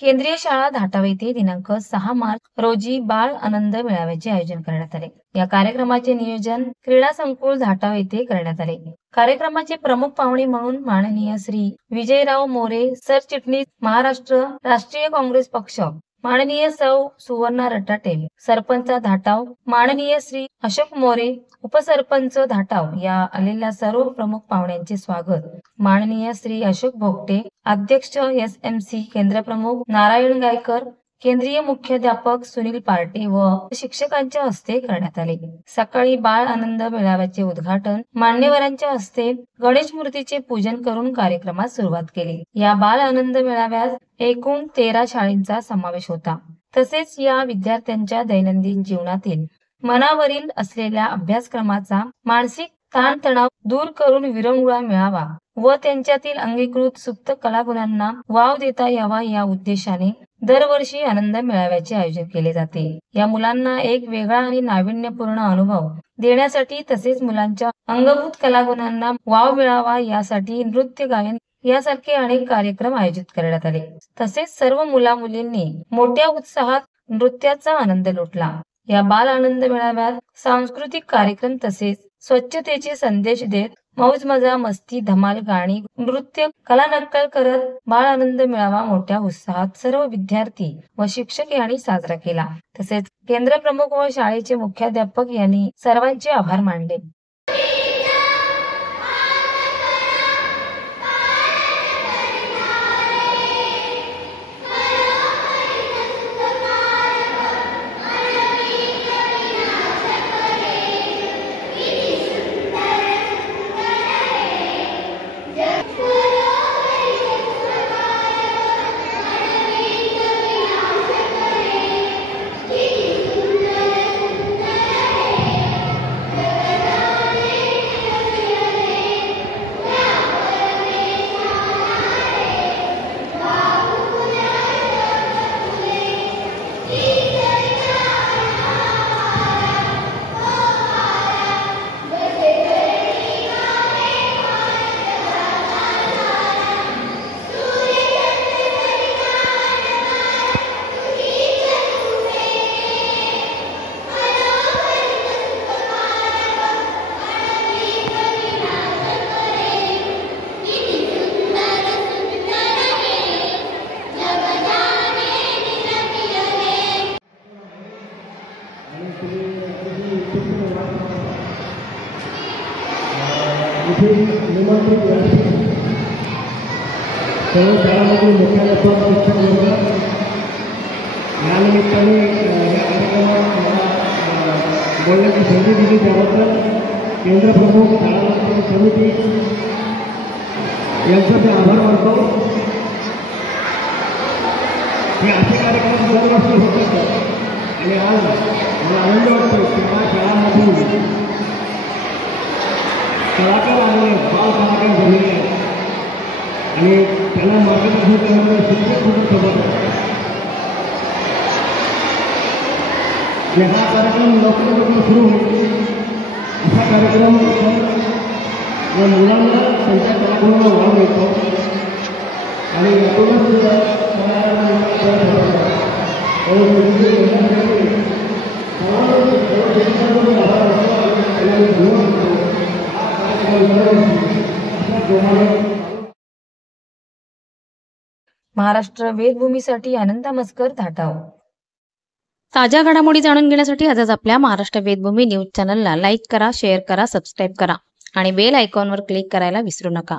केंद्रीय शाळा धाटाव येथे दिनांक 6 मार्च रोजी बाळ आनंद मेळाव्याचे आयोजन करण्यात आले। या कार्यक्रमाचे नियोजन क्रीडा संकुल धाटाव येथे करण्यात आले। कार्यक्रमाचे प्रमुख पाहुणे म्हणून माननीय श्री विजयराव मोरे सरचिटणीस महाराष्ट्र राष्ट्रीय काँग्रेस पक्ष, माननीय सौ सुवर्णा रटाटे सरपंच धाटाव, माननीय श्री अशोक मोरे उपसरपंच धाटाव या आलेल्या सर्व प्रमुख पाहुण्यांचे स्वागत माननीय श्री अशोक भोगटे अध्यक्ष SMC केंद्र प्रमुख नारायण गायकर, केंद्रीय मुख्याध्यापक सुनील पार्टे व शिक्षकांच्या हस्ते करण्यात आले। सकाळी बाळ आनंद मेळाव्याचे उद्घाटन मान्यवरांच्या हस्ते गणेश मूर्तीचे पूजन करून कार्यक्रमास सुरुवात केली। या बाळ आनंद मेळाव्यात एकूण 13 शाळांचा समावेश होता। तसेच या विद्यार्थ्यांच्या दैनंदिन जीवनातील मनावरील असलेल्या अभ्यासक्रमाचा मानसिक ताणतणाव दूर करून विरंगुळा मिळावा व त्यांच्यातील अंगीकृत सुप्त कलागुणांना वाव देता यावा या उद्देशाने दरवर्षी आनंद मेळाव्याचे आयोजन केले जाते। या मुलांना एक वेगळा आणि नाविन्यपूर्ण अनुभव देण्यासाठी तसेच मुलांच्या अंगभूत कलागुणांना वाव मिळावा यासाठी नृत्य गायन यासारखे अनेक कार्यक्रम आयोजित करण्यात आले। तसेच सर्व मुला मुलींनी मोठ्या उत्साहात नृत्याचा आनंद लुटला। या बाल आनंद मेळाव्यात सांस्कृतिक कार्यक्रम तसेच स्वच्छतेचे संदेश देत मौज मजा मस्ती धमाल गाणी नृत्य कला नक्कल करत बाळ आनंद मेळावा मोठ्या उत्साहात सर्व विद्यार्थी व शिक्षक यांनी साजरा केला। तसेच केंद्र प्रमुख व शाळेचे मुख्याध्यापक यांनी सर्वांचे आभार मानले। सर्व शाळांमधील मुख्याध्यापक शिक्षक वर्ग या निमित्ताने या कार्यक्रमात मला बोलण्याची संधी दिली त्याबद्दल केंद्र प्रमुख शाळा समिती यांचा मी आभार मानतो। हे असे कार्यक्रम दरवर्षी होत असतात आणि आज मला आनंद वाटतो की या शाळांमधून कलाकार आले बाल कलाकार झालेले आहेत आणि त्याला मार्गदर्शन करणारे शिक्षक सुद्धा सोबत हा कार्यक्रम लवकर सुरू होईल असा कार्यक्रम या मुलांना त्यांच्या कलागुणांना वाव मिळतो आणि यातूनच महाराष्ट्र वेदभूमीसाठी आनंदा मस्कर धाटाव। ताज्या घडामोडी जाणून घेण्यासाठी आजच आपल्या महाराष्ट्र वेदभूमी न्यूज चॅनलला लाईक करा, शेअर करा, सबस्क्राईब करा आणि बेल आयकॉनवर क्लिक करायला विसरू नका।